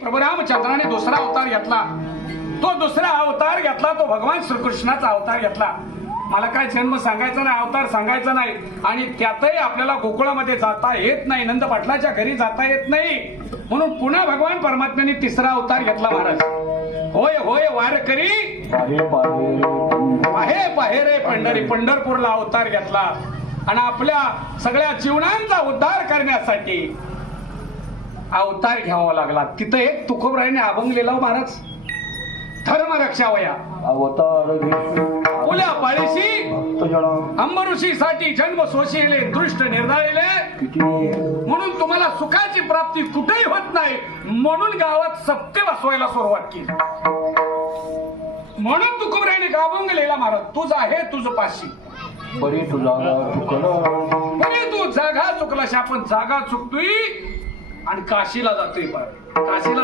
प्रभू रामचंद्राने दुसरा अवतार घेतला. तो दुसरा अवतार घेतला तो भगवान श्रीकृष्णाचा अवतार घेतला. मला काय जन्म सांगायचा नाही, अवतार सांगायचा नाही. आणि त्यातही आपल्याला गोकुळामध्ये जाता येत नाही, नंद पाटलाच्या घरी जाता येत नाही, म्हणून पुन्हा भगवान परमात्म्याने तिसरा अवतार घेतला. महाराज होय होय वारकरी पाहे पाहे रे पंढरी, पंढरपूरला अवतार घेतला. आणि आपल्या सगळ्या जीवनांचा उद्धार करण्यासाठी अवतार घ्यावा लागला. तिथं एक तुकोबरायाने अभंगलेला महाराज, धर्म रक्षावया अवतार ओल्या पाळीशी अंबऋषीसाठी जन्म सोशिले दृष्ट निर्धारिले. म्हणून तुम्हाला सुखाची प्राप्ती कुठेही होत नाही, म्हणून गावात सत्य बसवायला सुरुवात केली. म्हणून तुकोबरायाने अभंगलेला महाराज, तुझ आहे तुझ पाशी बरी तुझा चुकलं, बरे तू जागा चुकलाशी. आपण जागा चुकतोय आणि काशीला जातोय. काशीला